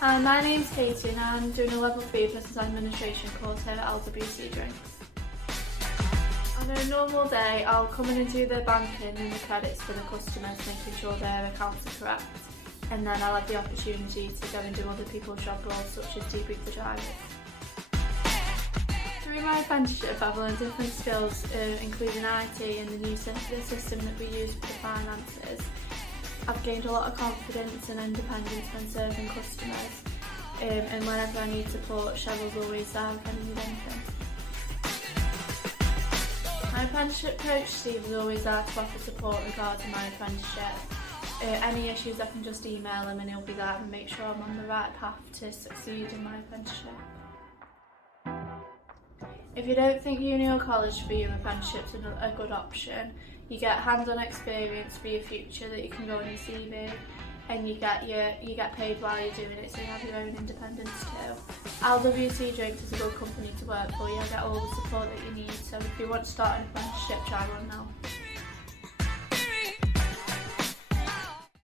Hi, my name's Katie and I'm doing a level 3 business administration course here at LWC Drinks. On a normal day, I'll come in and do the banking and the credits for the customers, making sure their accounts are correct, and then I'll have the opportunity to go and do other people's job roles such as debrief the drivers. Through my apprenticeship, I've learned different skills, including IT and the new system that we use for the finances. I've gained a lot of confidence and independence when serving customers, and whenever I need support, Cheryl's always there if I need anything. My apprenticeship coach, Steve, is always there to offer support regarding my apprenticeship. Any issues I can just email him and he'll be there and make sure I'm on the right path to succeed in my apprenticeship. If you don't think uni or college for your apprenticeship's a good option, you get hands-on experience for your future that you can go on your CV, and you get paid while you're doing it, so you have your own independence too. LWC Drinks is a good company to work for. You get all the support that you need, so if you want to start an apprenticeship, try one now.